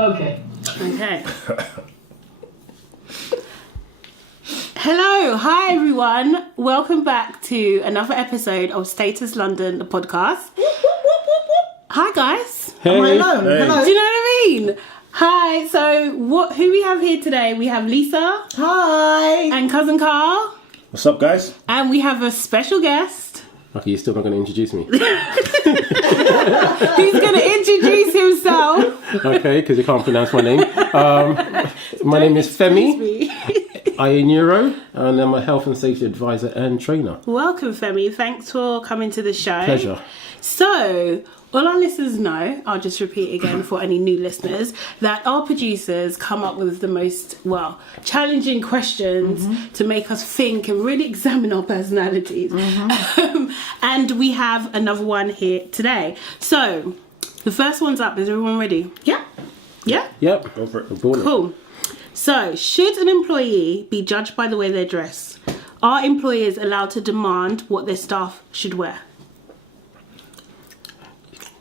Okay. Hello, hi everyone. Welcome back to another episode of Status London, the podcast. Hi guys. Hey. Am I alone? Hey. Hello. Do you know what I mean? Hi. So, who we have here today? We have Lisa. Hi. And cousin Carl. What's up, guys? And we have a special guest. Okay, you're still not going to introduce me. He's going to introduce himself. Okay, because you can't pronounce my name. My name is Femi. I am Neuro, and I'm a health and safety advisor and trainer. Welcome, Femi. Thanks for coming to the show. Pleasure. So, all our listeners know, I'll just repeat again for any new listeners, that our producers come up with the most, challenging questions to make us think and really examine our personalities. And we have another one here today. So, the first one's up. Is everyone ready? Yeah. Yeah? Yep. Go for it. Cool. So, should an employee be judged by the way they dress? Are employers allowed to demand what their staff should wear?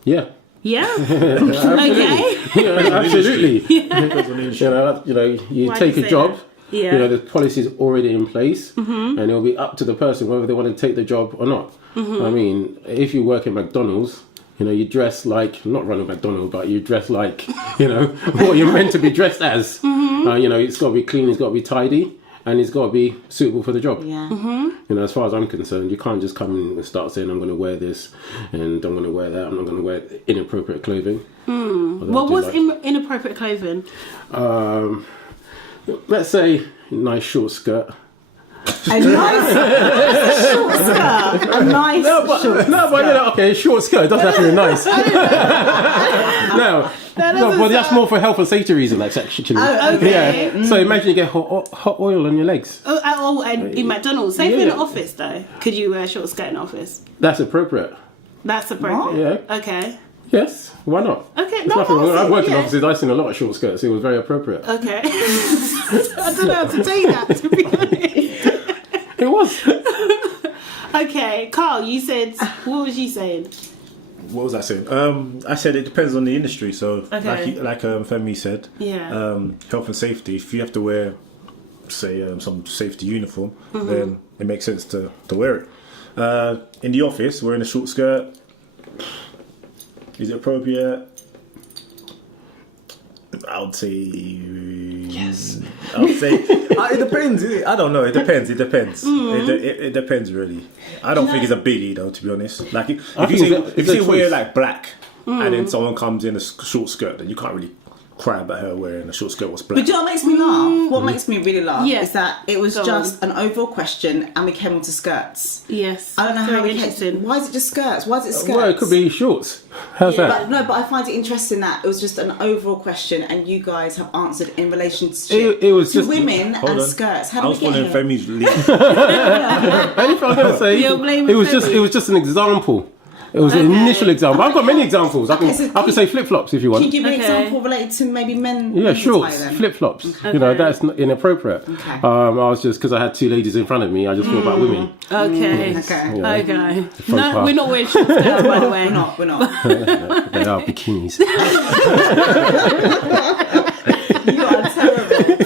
Yeah. Yeah? Okay. Yeah, absolutely. Yeah. You Why take do you a say job. that? Yeah. The policy's already in place, and it'll be up to the person whether they want to take the job or not. I mean, if you work at McDonald's, you dress like, not Ronald McDonald, but you dress like, what you're meant to be dressed as. It's got to be clean, it's got to be tidy, and it's got to be suitable for the job. Yeah. As far as I'm concerned, you can't just come in and start saying, I'm going to wear this, and I'm going to wear that, I'm not going to wear inappropriate clothing. What was inappropriate clothing? Let's say a nice short skirt. A nice short skirt. A nice short skirt. Okay, short skirt doesn't have to be nice. No, but that's more for health and safety reasons, like actually. Oh, okay. Yeah. So imagine you get hot oil on your legs. And in McDonald's. Say in the office, though. Could you wear a short skirt in the office? That's appropriate. That's appropriate. Yeah. Okay. Yes. Why not? Okay. There's No, nothing wrong. I've worked in yeah. offices. I've seen a lot of short skirts. It was very appropriate. Okay. I don't know how to say that, to be honest. It was. Okay, Carl, you said, what was you saying? What was I saying? I said it depends on the industry. So, Okay. like Femi said, Yeah. health and safety. If you have to wear, say, some safety uniform, then it makes sense to wear it. In the office, wearing a short skirt, is it appropriate? I would say yes. I would say it depends. I don't know. It depends. It depends. It depends really. I don't think it's a biggie though, to be honest. Like if you say wear like black, and then someone comes in a short skirt, then you can't really cry about her wearing a short skirt was black. But do you know what makes me laugh? What makes me really laugh is that it was Go just an overall question and we came on to skirts. Yes. I don't know how Very we interesting. Why is it just skirts? Why is it skirts? Well, it could be shorts. How's that? But I find it interesting that it was just an overall question and you guys have answered in relation to, It was to just women Hold and on. skirts. How I did was we get following here? Femi's lead. Anything I was going to say, You're blaming it was Femi. just an example. It was an initial example. I've got many examples. I can say flip flops if you want. Can you give me an Okay. example related to maybe men? Yeah, men's shorts, attire then? flip flops. Okay. That's inappropriate. Okay. I was just because I had two ladies in front of me. I just thought about women. Okay. Okay. Yeah. Okay. faux No, pas. we're not wearing short skirts, by the way. We're not. They are bikinis. You are terrible.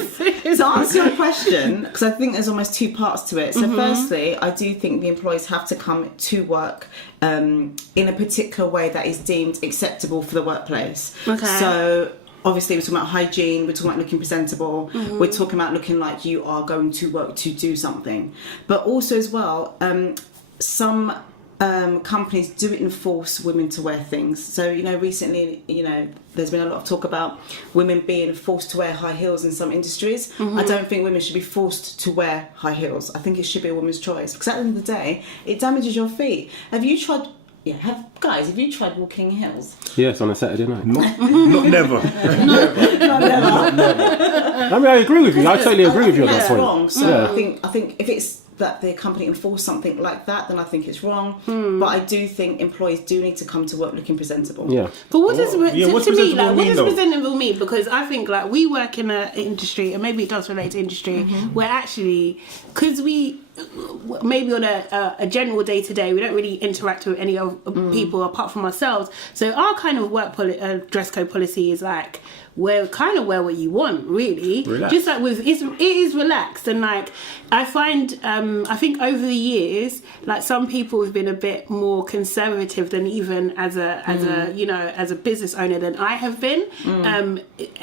To answer your question, because I think there's almost two parts to it. So firstly, I do think the employees have to come to work in a particular way that is deemed acceptable for the workplace. Okay. So obviously we're talking about hygiene, we're talking about looking presentable, we're talking about looking like you are going to work to do something. But also as well, some companies do enforce women to wear things. So, recently, there's been a lot of talk about women being forced to wear high heels in some industries. I don't think women should be forced to wear high heels. I think it should be a woman's choice. Because at the end of the day, it damages your feet. Have you tried... Yeah, have you tried walking in heels? Yes, on a Saturday night. Not never. I mean, I agree with you. I totally agree with you on that That's point. wrong. So Yeah. I think if it's that the company enforce something like that, then I think it's wrong. But I do think employees do need to come to work looking presentable. Yeah. But what does what's to me, presentable like, what mean, does though? presentable mean? Because I think, like, we work in an industry, and maybe it does relate to industry, where actually, because we maybe on a general day to day, we don't really interact with any of people apart from ourselves. So our kind of work dress code policy is like, wear what you want, really. Relax. Just like it is relaxed, and like I find I think over the years, like some people have been a bit more conservative than even as a business owner than I have been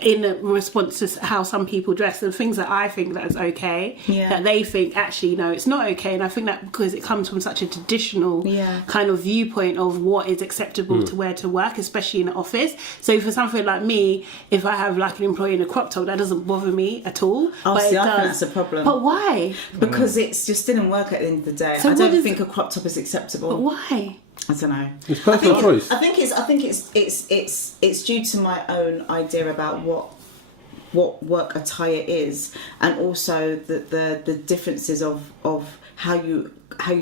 in response to how some people dress and things that I think that's okay, that they think actually no, it's not okay. And I think that because it comes from such a traditional kind of viewpoint of what is acceptable to wear to work, especially in an office. So for something like me, if I have like an employee in a crop top, that doesn't bother me at all. Oh, but see, it I does. think that's a problem. But why? Because it's just didn't work at the end of the day. So I what don't is- think a crop top is acceptable. But why? I don't know. It's personal choice. I think it's due to my own idea about what work attire is, and also the differences of how you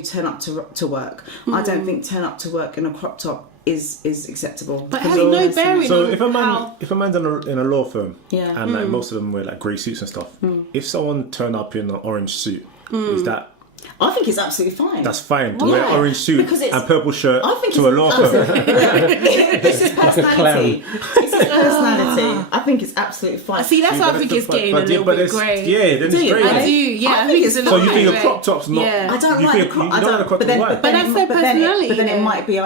turn up to work. I don't think turn up to work in a crop top is acceptable. But has no bearing So on how... if a man's in a law firm, Yeah. and like most of them wear like grey suits and stuff, if someone turn up in an orange suit, is that I think it's absolutely fine. that's fine to Why? wear orange suit Because it's- and purple shirt I think to a law firm? This is personality. It's his personality. I think it's absolutely fine. See, that's what I think it's getting a little bit grey. Yeah, then Do it's you? grey. I do, yeah. I think it's a So little you bit think a grey. crop top's not? Yeah. I don't you like think the crop. you don't like a crop top. Why? But that's their personality, But then though. it might be.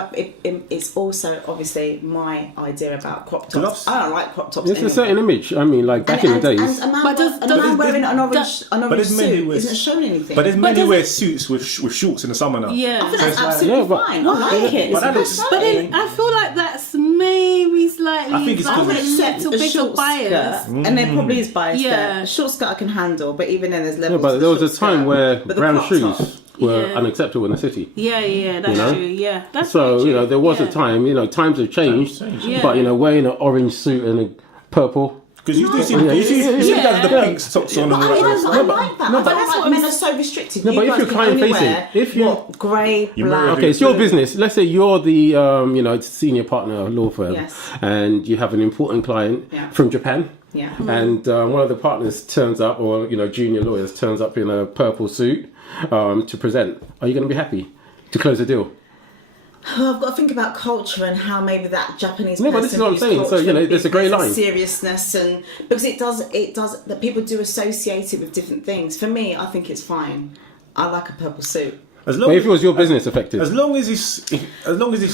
It's also obviously my idea about crop tops. Gloves? I don't like crop tops. It's anyway. a certain image. I mean, like back in the days. And a man, But does- a does- man wearing an orange But there's men who suit wear- isn't showing anything. But there's men who does wear it- suits with shorts in the summer now. Yeah. I think So that's it's like- absolutely Yeah, but- fine. I like it. But It's that looks- But personality. then I feel like that's maybe slightly... I think it's I would because a accept little a bit short of bias. skirt, and there probably is bias Yeah. there. A short skirt I can handle, but even then there's Yeah, levels. but to there was a short time skirt. where But the brown crop shoes top- were Yeah. unacceptable in the city. Yeah, that's You know? true. Yeah, that's So, very you know, true. there was a Yeah. time, times have changed. Yeah. But, wearing an orange suit and a purple. Because you do see the guys with the pink socks on and all I that. don't stuff. like that. no, I but don't that's like what men I'm are so restricted. No, but if guys you're can only client-facing, wear if you- what, grey, You black. marry Okay, it's your Blue. business. Let's say you're the senior partner of a law firm, Yes. and you have an important client Yeah. from Japan, Yeah. and one of the partners turns up, or junior lawyers turns up in a purple suit to present. Are you going to be happy to close the deal? I've got to think about culture and how maybe that Japanese No, person but this is what I'm views saying. So, culture there's a grey because of line. seriousness, and because it does that people do associate it with different things. For me, I think it's fine. I like a purple suit. As long But as if it was your business affected, as long as it's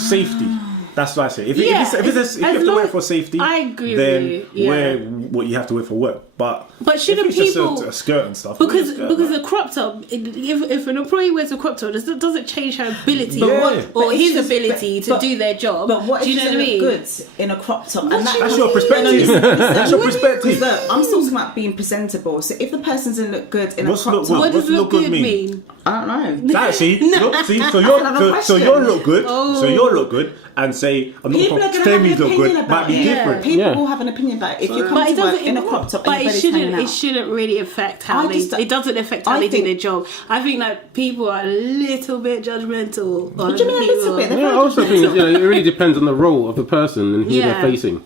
safety, that's what I say. If you Yeah, have to as wear long- it for safety, I agree then with you, yeah. wear what you have to wear for work. But shouldn't if it's people- just a skirt and stuff? Because wear a skirt, because man. a crop top, if an employee wears a crop top, doesn't change her ability But what- or but his it's just- ability to but- do their job. But what if do you you know what I mean? look good in a crop top? And That's your perspective. That's your perspective. Look, I'm still talking about being presentable. So if the person doesn't look good in What's a crop look top, good? What does What's look look good good mean? mean? I don't know. That, see, look, see, so another so question. you'll look good. Oh. So you'll look good, and say I'm not People are going going to to have an look opinion good. Might about be it. different. People Yeah. will have an opinion about it. If you come But to it work doesn't. in a crop top, But and it your belly's hanging shouldn't. It out. shouldn't really affect how I they. just- It doesn't affect how I they do think- their job. I think that people are a little bit judgmental. What do you mean a little bit? They're Yeah, I very also think judgmental. it really depends on the role of the person and who Yeah. they're facing.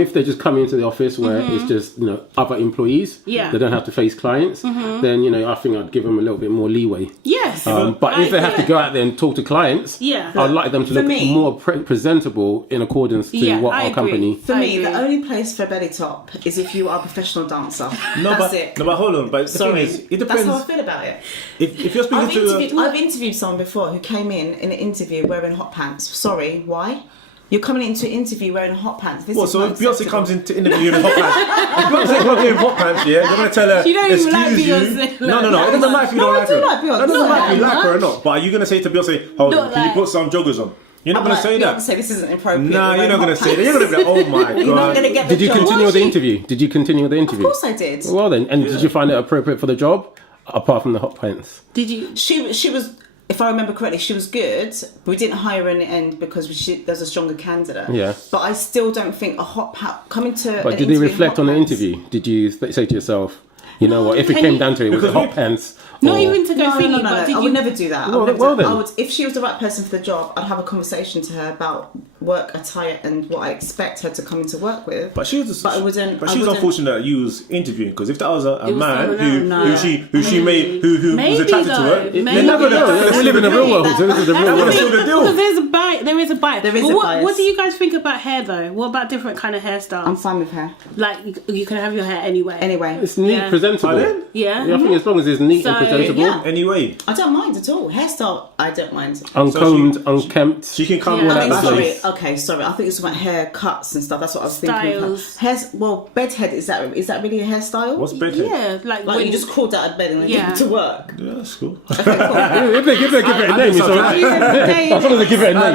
If they just come into the office where it's just other employees, Yeah. they don't have to face clients, then I think I'd give them a little bit more leeway. Yes. But if they have to go out there and talk to clients, Yeah. I'd like them to For look me- more presentable in accordance to Yeah, what I our agree. company. For I me, agree. the only place for a belly top is if you are a professional dancer. No, That's but it. no, but hold on. But the Sorry, thing is, it that's depends. how I feel about it. If you're speaking to I've interviewed someone before who came in an interview wearing hot pants. Sorry, why? You're coming into an interview wearing hot pants. This What, is so not if Beyonce acceptable. comes into interview in hot pants, if Beyonce comes in hot pants, yeah, you're gonna tell her, She don't even like excuse you. Beyonce. No, it doesn't matter if you No, don't I like do her. like Beyonce. It doesn't Not matter if you that like her or much. not. But are you gonna say to Beyonce, hold on, Not can you like- put some joggers on? You're not I'm gonna like, say that. Beyonce, this isn't appropriate. Nah, you're not gonna say that. that. You're gonna be like, oh my You're not gonna god. get the Did you job. continue with the she- interview? Did you continue with the Of interview? course I did. Well then, and did you find it appropriate for the job, apart from the hot pants? Did you? She was, if I remember correctly, she was good. But we didn't hire her in the end because there's a stronger candidate. Yeah. But I still don't think a hot coming to. But an did they interview in reflect hot on the pants- interview? Did you say to yourself, You know what? If it came down to it, with the hot pants. Not or- even to go No, thingy, no, but did I you? would never do that. Well, I would never well do- then. I would, if she was the right person for the job, I'd have a conversation to her about work attire and what I expect her to come into work with. But she was. But I wouldn't- But I she was wouldn't- unfortunate that you was interviewing because if that was a was man someone who else. who she made who was Maybe attracted to her, though. they Maybe never though. know. We live in the real world, so this is the real That world. would've sealed the deal. Because there's a bias. There is a bias. There is But a what, bias. What do you guys think about hair though? What about different kind of hairstyles? I'm fine with her. Like you can have your hair anyway. Anyway, It's neat, Yeah. presentable. Pardon? Yeah. I think as long as it's neat and So, presentable, yeah. Anyway, I don't mind at all. Hairstyle, I don't mind. uncombed, unkempt. she can come Yeah. all I that mean, Sorry, place. okay, sorry. I think it's about hair cuts and stuff. That's what I was thinking. Styles. Hairs, well, bedhead, is that really a hairstyle? What's bedhead? Yeah, like Like when you just crawled out of bed and then Yeah. get to work. Yeah, that's cool. If they give it a name, it's alright. As long as they give it a name.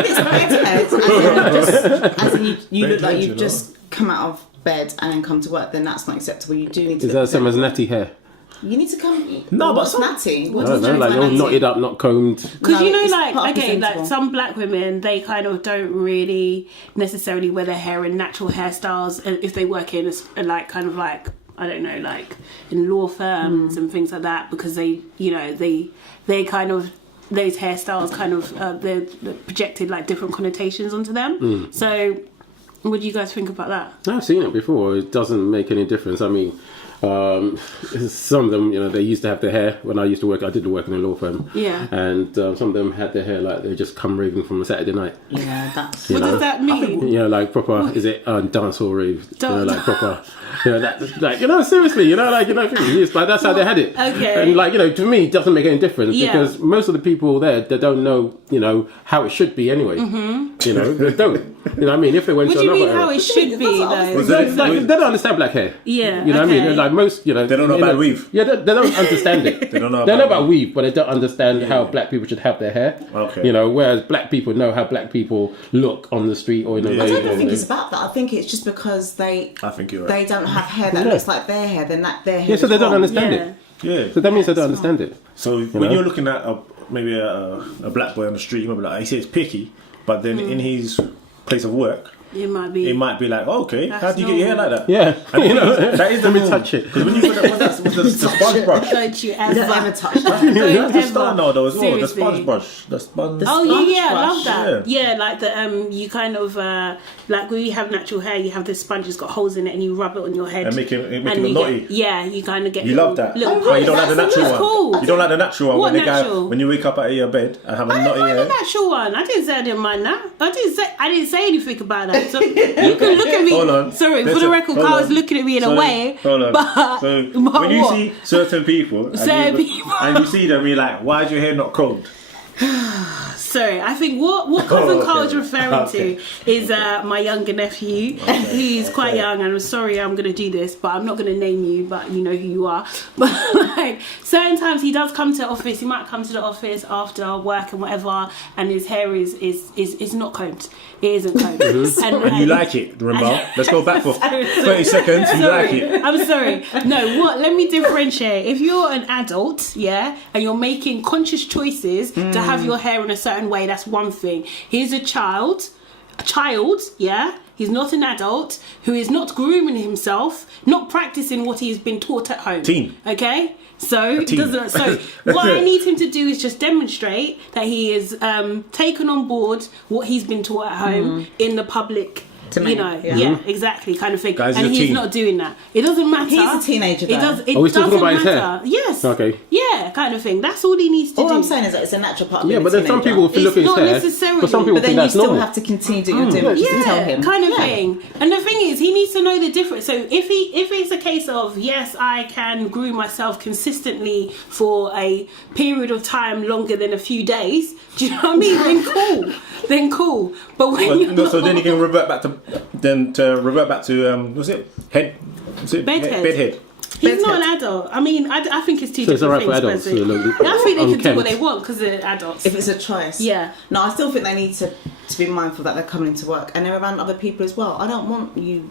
If it's bedhead, as in you look like Bedhead, you've you know. just come out of bed and then come to work, then that's not acceptable. You do need to. Is that the same as natty hair? You need to come. No, but what's some- natty? What I don't does know, you like mean all by natty? knotted up, not combed. Because No, you know, it's like, part of okay, like presentable. some black women, they kind of don't really necessarily wear their hair in natural hairstyles if they work in like kind of like, I don't know, like in law firms and things like that, because they, you know, they kind of, those hairstyles kind of they're projected like different connotations onto them. So what do you guys think about that? I've seen it before. It doesn't make any difference. I mean, some of them, you know, they used to have their hair when I used to work. I did work in a law firm. Yeah. And some of them had their hair like they just come raving from a Saturday night. Yeah, that's. What know, does that mean? You know, like proper, is it dance or rave? You know, Don't- like proper, you know, that, like, you know, seriously, you know, like, you know, it's like that's how they had it. Okay. And like, you know, to me, it doesn't make any difference Yeah. because most of the people there, they don't know, you know, how it should be anyway. You know, they don't. You know what I mean? If they went What to do you mean another how area- it should be though? Was They, it- like, they don't understand black hair. Yeah, You know what I okay. mean? Like most, you know, They don't know you about weave. Yeah, they don't understand it. They don't know They know about about weave, but they don't understand how black people should have their hair. Okay. You know, whereas black people know how black people look on the street or in a Yeah. I way. don't think it's about that. I think it's just because I think you're right. they don't have hair that Yeah. looks like their hair. Then that their hair. Yeah, so is they don't wrong. understand Yeah. it. Yeah. So that means they don't understand it. So when know? you're looking at maybe a black boy on the street, you might be like, he says picky, but then in his place of work, It might be. it might be like, oh, okay, how That's do you get your hair like that? Yeah. And You know, that is the let me norm. touch it. Because when you look at the sponge brush, Don't you ever, Don't ever touch that. Don't that's the ever. start now though as well. The Seriously. sponge brush, the sponge. Oh sponge yeah, I brush, love that. yeah. Yeah, like the you kind of like when you have natural hair, you have this sponge that's got holes in it, and you rub it on your head And make it and look you knotty. get, yeah, you kind of get. You love that. Little But you don't like the that's natural one. cool. You don't like the natural one What when natural? when you wake up out of your bed and have a I didn't knotty mind the hair. natural one. I didn't say I didn't mind that. I didn't say anything about that. So you can look at me. Hold on. Sorry, for Listen, the record, hold Carl was on. looking at me in So, a way. Hold on. But, So but when you what? see certain people, Certain and people. and you see them, you're like, why is your hair not combed? Sorry, I think what cousin okay. Carl is referring Okay. to is my younger nephew. He's quite young, and I'm sorry I'm going to do this, but I'm not going to name you, but you know who you are. But like certain times he does come to the office. He might come to the office after work and whatever, and his hair is not combed. It isn't combed, And you like it, remember? Let's go back for 30 seconds. You like it. I'm sorry. No, what? Let me differentiate. If you're an adult, yeah, and you're making conscious choices to have your hair in a certain way, that's one thing. Here's a child, yeah. He's not an adult who is not grooming himself, not practicing what he's been taught at home. Teen. Okay. So teen. what I need him to do is just demonstrate that he is taken on board what he's been taught at home in the public. Domain, You know, yeah. yeah, exactly, kind of thing. Guys, and he's a he's teen. not doing that. It doesn't matter. He's a teenager, It though. does. It Are we still doesn't talking about his matter. hair? Yes. Okay. Yeah, kind of thing. That's all he needs to All do. I'm saying is that it's a natural part of Yeah, being but a then some teenager. people, if you look It's at his not hair, necessarily, but some people But then think you that's still normal. have to continue doing what you're doing, which is to tell him. kind of Yeah. thing. And the thing is, he needs to know the difference. So if it's a case of yes, I can groom myself consistently for a period of time longer than a few days. Do you know what I mean? Then cool. But when you're Well, so then you can revert back to was it head? Was it Bedhead. bedhead? he's not an adult. I mean, I think it's two So it's different alright for things. adults to personally. look I think they can do what unkempt. they want because they're adults. If it's a choice. Yeah. No, I still think they need to be mindful that they're coming into work and they're around other people as well. I don't want you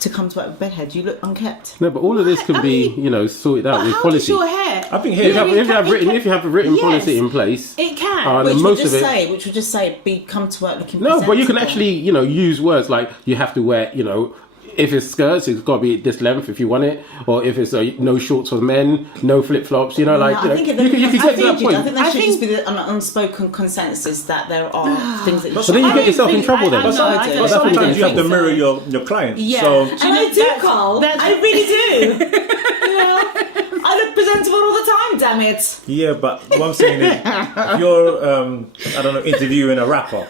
to come to work with bedhead. You look unkept. No, but all of this can be, you know, sorted out But with how policy. is your hair? I think If you hair. have a written Yes. policy in place, It can. and Which most would of it. which would just say, be come to work looking No, but you can presentable. actually, you know, use words like you have to wear, you know, if it's skirts, it's got to be this length if you want it, or if it's no shorts for men, no flip flops. You know, like I think you can get to that point. I think there should just be an unspoken consensus that there are things that. But then you get yourself in trouble then. I know, I But don't sometimes you have to think mirror so. your client. Yeah. So And I do, Carl. I really do. You know, I look presentable all the time. Damn it. yeah, but what I'm saying is, if you're I don't know, interviewing a rapper,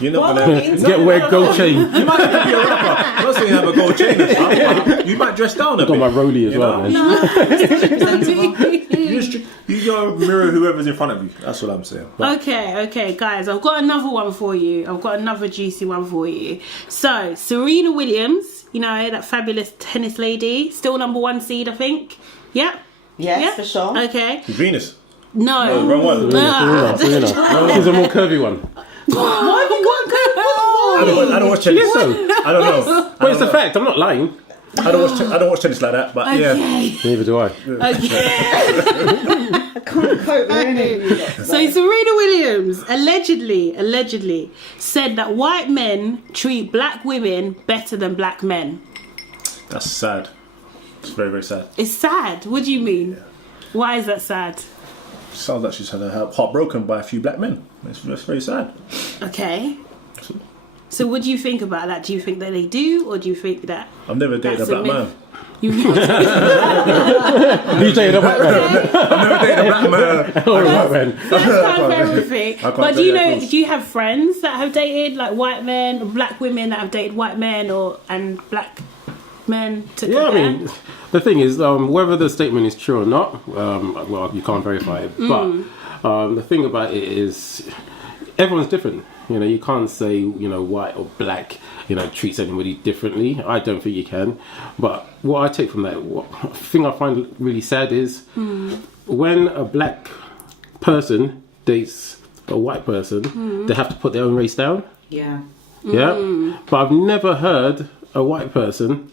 you're not gonna. Get wear gold chain. You might be a rapper. I'm not saying you have a gold chain and stuff, but you might dress down a Got bit. my rollie as you well, know? man. You gotta mirror whoever's in front of you. That's what I'm saying. But Okay, guys, I've got another one for you. I've got another juicy one for you. So, Serena Williams, you know, that fabulous tennis lady, still number 1 seed, I think. Yep. Yes, Yeah. for sure. Okay. Venus. No. Wrong one. Serena. She's a more curvy one. Why have you got I don't watch tennis. Yes, so. I don't know. But it's a fact. I'm not lying. I don't watch tennis like that. But yeah. Okay. Neither do I. So Serena Williams allegedly said that white men treat black women better than black men. That's sad. It's very, very sad. It's sad. What do you mean? Why is that sad? Sounds like she's had her heart broken by a few black men. It's very sad. Okay. So what do you think about that? Do you think that they do, or do you think that I've never dated a that's a black myth? man. You You dated a white man. I've never dated a black man. Or a white man. That's kind of everything. can't But do tell you you that know? close. Do you have friends that have dated like white men, or black women that have dated white men, and black men to Yeah, I compare? mean, the thing is, whether the statement is true or not, well, you can't verify it. But the thing about it is, everyone's different. You know, you can't say, you know, white or black, you know, treats anybody differently. I don't think you can. But what I take from that, what thing I find really sad is when a black person dates a white person, they have to put their own race down. Yeah. Yeah, but I've never heard a white person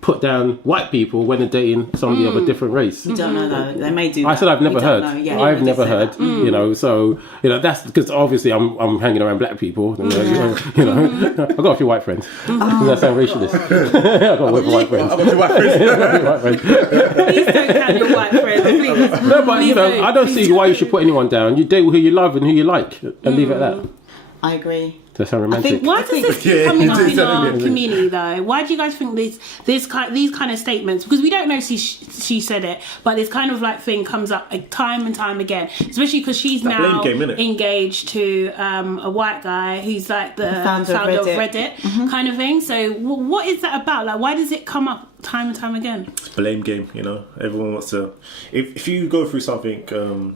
put down white people when they're dating somebody of a different race. We don't know though. They may do. I said I've never heard. I've they never say heard. that. You know, so you know that's because obviously I'm hanging around black people. And, you know, I've got a few white friends. Does that sound racist? I've got a few white friends. I've got two white friends. Please don't count your white friends, please. No, but you know, I don't see why you should put anyone down. You date who you love and who you like, and leave it at that. I agree. Does that sound romantic? Why does this keep Yeah, coming you up did in say our it. community though? Why do you guys think these kind of statements? Because we don't know if she said it, but this kind of like thing comes up like, time and time again. Especially because she's That now blame game, innit? engaged to a white guy who's like the founder of Reddit kind of thing. So what is that about? Like, why does it come up time and time again? Blame game, you know. Everyone wants to. If you go through something,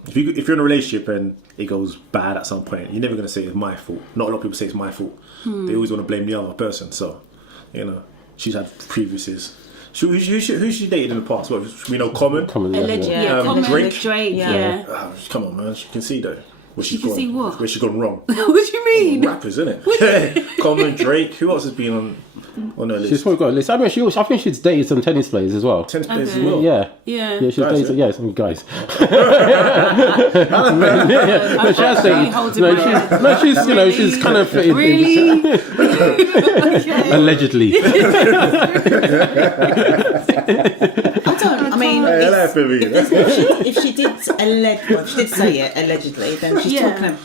if you're in a relationship and it goes bad at some point, you're never going to say it's my fault. Not a lot of people say it's my fault. They always want to blame the other person. So, you know, she's had previouses. Who she dated in the past? What we know, Common. Allegedly, Yeah. Common, Drake. Drake, yeah. Oh, come on, man. She can see though. Where she's can gone, see what? Where she's gone wrong. What do you mean? Rappers, innit? Common, Drake. Who else has been on her list? She's probably got a list. I mean, I think she's dated some tennis players as well. Tennis players as Okay. well. Yeah. Yeah. Yeah, she's Guys, dated. Yeah, some guys. He holds it back. She's you know she's kind of Really? allegedly. I mean, if she did say it allegedly, then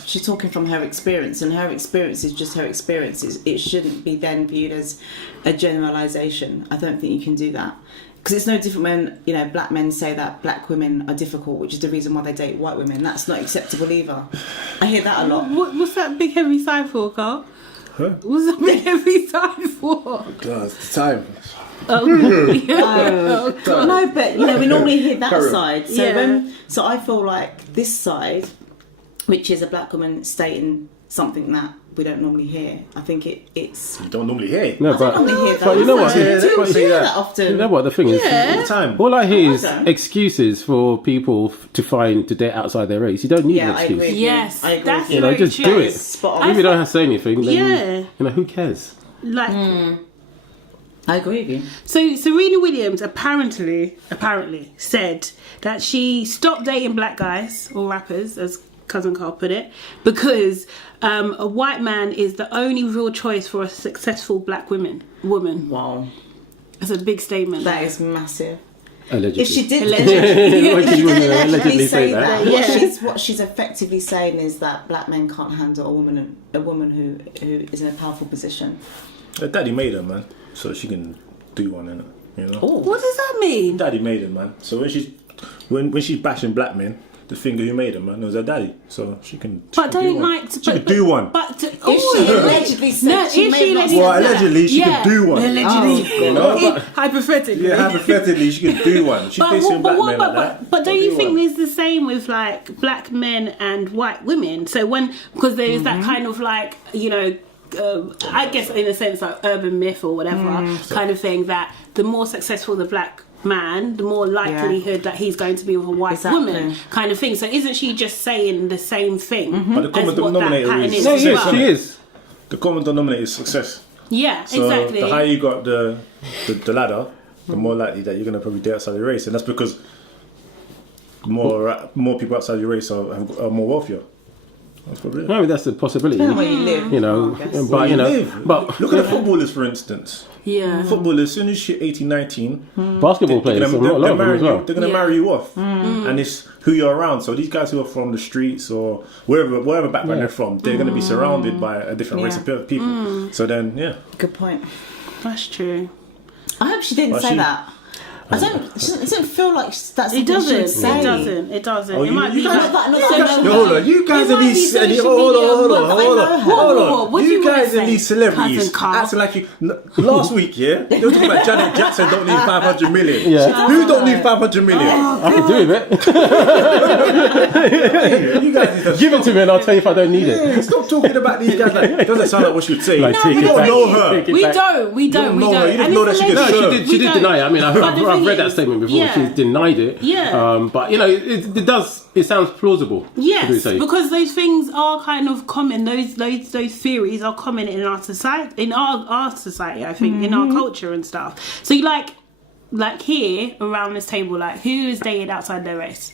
she's talking from her experience, and her experience is just her experiences. It shouldn't be then viewed as a generalisation. I don't think you can do that. Because it's no different when, you know, black men say that black women are difficult, which is the reason why they date white women. That's not acceptable either. I hear that a lot. What's that big heavy sigh for, Carl? Huh? What's that big heavy sigh for? God, it's the time. Oh, No, but you know, we normally hear that side. So Yeah. so I feel like this side, which is a black woman stating something that we don't normally hear. I think it's. You don't normally hear it. No, I don't normally hear that. but you know what? Do Yeah, you say hear that. that often? You know what the thing is? All the time. All I hear I is don't. excuses for people to date outside their race. You don't need Yeah, an I excuse. agree. Yes, I agree that's with you. You know, very just true. do it. Spot on. If you don't have to say anything, then Yeah. you know who cares? Like, I agree with you. so Serena Williams apparently said that she stopped dating black guys or rappers, as Cousin Carl put it, because a white man is the only real choice for a successful black woman. Wow. It's a big statement. That is massive. Allegedly. If she did What did you allegedly say that? what she's effectively saying is that black men can't handle a woman who is in a powerful position. Her daddy made her, man, so she can do one, innit? You know. What does that mean? Daddy made her, man. So when she's bashing black men, the finger who made her, man, was her daddy. So she can. But don't like. She could do one. But If she allegedly said she made one. Well, allegedly she could do one. Allegedly, You know? hypothetically. Yeah, hypothetically she could do one. She did some black men like that. But don't you think there's the same with like black men and white women? So because there is that kind of like, you know, I guess in a sense like urban myth or whatever kind of thing, that the more successful the black man, the more likelihood that he's going to be with a white woman kind of thing. So isn't she just saying the same thing? But the common as what that denominator pattern is as Yes, well? she is. The common denominator is success. Yeah, So exactly. the higher you got the ladder, the more likely that you're going to probably date outside your race, and that's because more people outside your race are more wealthier. That's probably it. I mean, that's a possibility. Where you live. You know, I guess. but you know, Live. but Look at the footballers, for instance. Yeah. Footballers, as soon as you're 18, 19, basketball players, a lot of them as well. they're going to marry you off. And it's who you're around. So these guys who are from the streets or wherever background they're from, they're going to be surrounded by a different race of people. So then, yeah. Good point. That's true. I hope she didn't say that. It doesn't feel like that's It something she would doesn't. say. It doesn't. Oh, it might be guys- like Hold on, you guys It are might be these. social Hold media, on, hold on. What do You you wanna guys are say, these celebrities Cousin Carl? acting like you. Last week, yeah, they were talking about Janet Jackson don't need 500 million. Yeah. Who don't need 500 million? I can do with it. You guys need to Give it to me, and I'll tell you if I don't need it. Yeah, stop talking about these guys. Like, it doesn't sound like what she would say. Like, take we it don't back. know her. Take it We back. don't. We don't. know her. You didn't And know it's that she alleged. gets No, served. she did deny it. I mean, But the I've thing read that is- statement before. yeah. She's denied it. Yeah. But you know, it does. It sounds plausible. should we Yes, say. because those things are kind of common. Those theories are common in our society. In our society, I think, in our culture and stuff. So, like here around this table, like who is dated outside their race?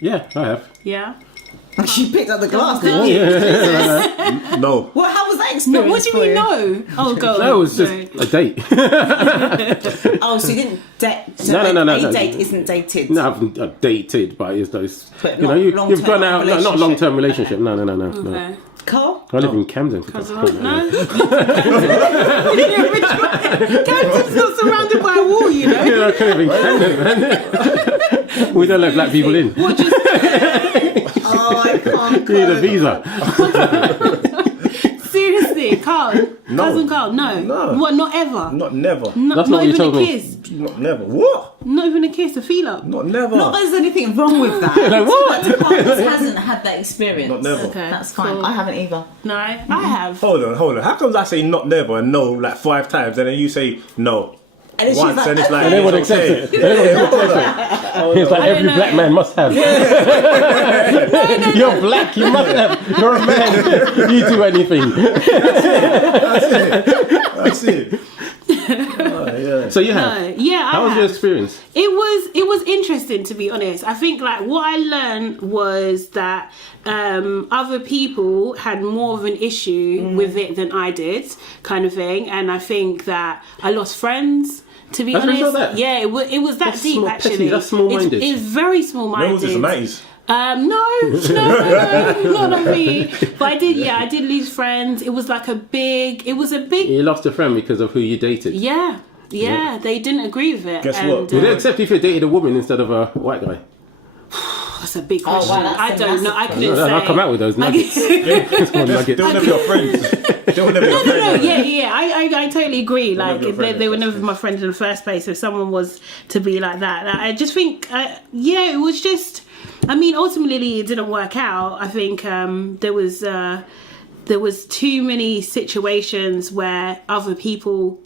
Yeah, I have. Yeah. She picked up the glass. No. No. Well, how was that No, experience? what do you for mean you? no? Oh, go. No, it was just a date. Oh, so you didn't date? So No. A date isn't dated. No, I've dated, but it's those. But You know, not you've long-term gone out. No, not relationship. long-term relationship. No. Okay. Carl? I live in Camden. For Because God's of sake, no. Camden's not surrounded by a wall, you know. Yeah, I could live in Camden, man. We don't let black people in. What just Oh, I can't. You need a visa. seriously, Carl? No. Cousin Carl? No. No. What? Not ever. Not never. No, That's not what you even told a me. kiss. Not never. What? Not even a kiss. A feel up. Not never. Not that there's anything wrong with that. Like, what? But Carl hasn't had that experience. Not never. Okay. That's fine. cool. I haven't either. No, I have. Hold on. How comes I say not never and no like 5 times, and then you say no And then she's once, like, and it's like And everyone it's accepts okay. it. Everyone accepts it. It's like I don't every know. black man must have. You're black, you must have. You're a man. You do anything. That's it. Oh, yeah. So you have. No. Yeah, I How was have. your experience? It was interesting, to be honest. I think like what I learned was that other people had more of an issue with it than I did, kind of thing. And I think that I lost friends. To be As a honest, result of that? yeah, it was that That's deep small- actually. petty, that's small-minded. It's very small-minded. When was this? The 90s? No, not me. But I did lose friends. It was like a big. You lost a friend because of who you dated. Yeah, they didn't agree with it. Guess and, what? Would they accept if you dated a woman instead of a white guy? That's a big Oh, wow, question. that's I a don't know. I massive couldn't say. I'll come out with those nuggets. Nuggets. They were never your friends. They were never your No, friends. yeah. I totally agree. Like your friend they in were the never first my friends in the first place. If someone was to be like that, I just think, it was just. I mean, ultimately, it didn't work out. I think there was too many situations where other people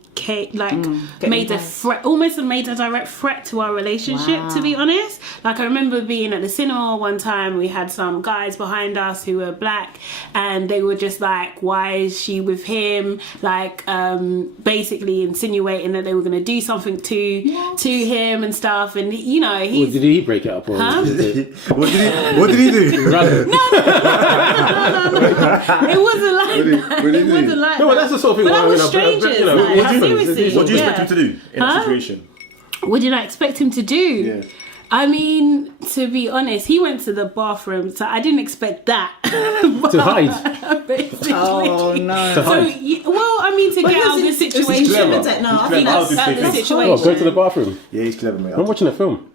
made a threat, almost made a direct threat to our relationship. Wow. To be honest, like I remember being at the cinema one time. We had some guys behind us who were black, and they were just like, "Why is she with him?" Like, basically insinuating that they were going to do something to him and stuff. And you know, Or he's did he break it up? Or Huh? was it- What did he do? Rather- it wasn't like that. It wasn't like No, that. that's the sort of thing. But that where, was strangers. you know, like, What do happens. seriously. What do you Yeah. expect him to do in that situation? What did I expect him to do? Yeah. I mean, to be honest, he went to the bathroom, so I didn't expect that. To hide. Basically. Oh no. To So, hide. well, I mean, to get out of the It's situation. clever. No, He's I clever. think I'll that's do Out of the things. situation. Oh, go to the bathroom. Yeah, he's clever, mate. I'm watching a film.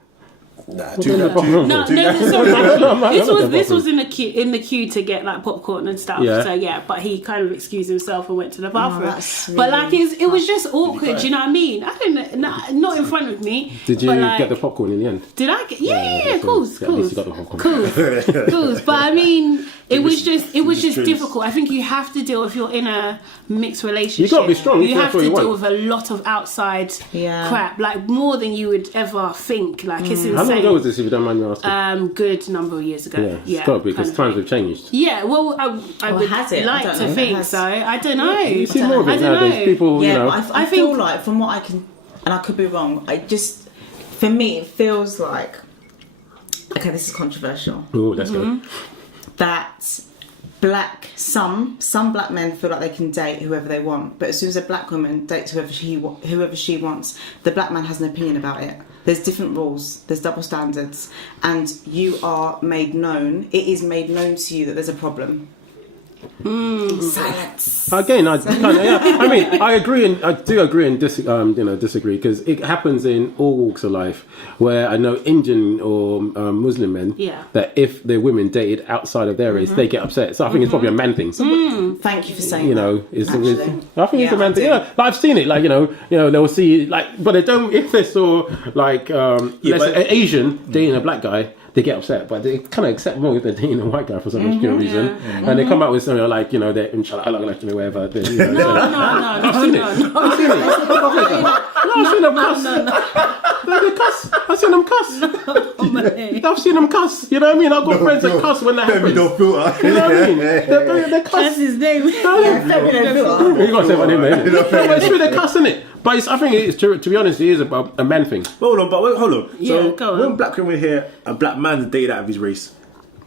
Nah, in the bathroom. No, Dude, no, sorry. This I'm was not in the queue to get like popcorn and stuff. Yeah. So yeah, but he kind of excused himself and went to the bathroom. that's But like really it was just awkward. cry? Do you know what I mean? I don't know, not in front of me. Did you but, like, get the popcorn in the end? Did I get? Yeah, of so, course, yeah, at least course, you got the popcorn. course. But I mean, it was just trees. difficult. I think you have to deal if you're in a mixed relationship. You gotta be strong, You that's have what to you deal want. with a lot of outside Yeah. crap, like more than you would ever think. Like it's insane. How long ago was this, if you don't mind me asking? Good number of years ago. Yeah, it's got to be, because kind of times thing. have changed. Yeah, well, I Well, would has it? I like don't to know if it think has. so. I don't know. You see more of I it don't nowadays. know. People, Yeah, you know. but I I feel think- like from what I can, and I could be wrong. For me, it feels like. Okay, this is controversial. Oh, let's go. That some black men feel like they can date whoever they want, but as soon as a black woman dates whoever she wants, the black man has an opinion about it. There's different rules, there's double standards, and you are made known. It is made known to you that there's a problem. Silence. Again, I mean, I agree, and I do agree and disagree, because it happens in all walks of life. Where I know Indian or Muslim men, Yeah. that if their women dated outside of their race, they get upset. So I think it's probably a man thing. Thank you for saying You know, that. it's, actually. I think it's a Yeah, man I thing. do. You know, like I've seen it. Like they'll see but they don't. If they saw like let's but- say an Asian dating a black guy, they get upset. But they kind of accept more if they're dating a white guy for some obscure reason, and they come out with something like they're inshallah, whatever. They, you know, No, I've seen it. I've seen it. I've seen them cuss. They cuss. I've seen them cuss. I've seen them cuss. You know what I mean? I've got friends that cuss when that happens. No filter. You know what I mean? They cuss. That's his name. You gotta say my name, man. No, but it's really cussing it. But I think it's to be honest, it is about a man thing. Hold on. Yeah, So go on. when black women hear a black man dated out of his race,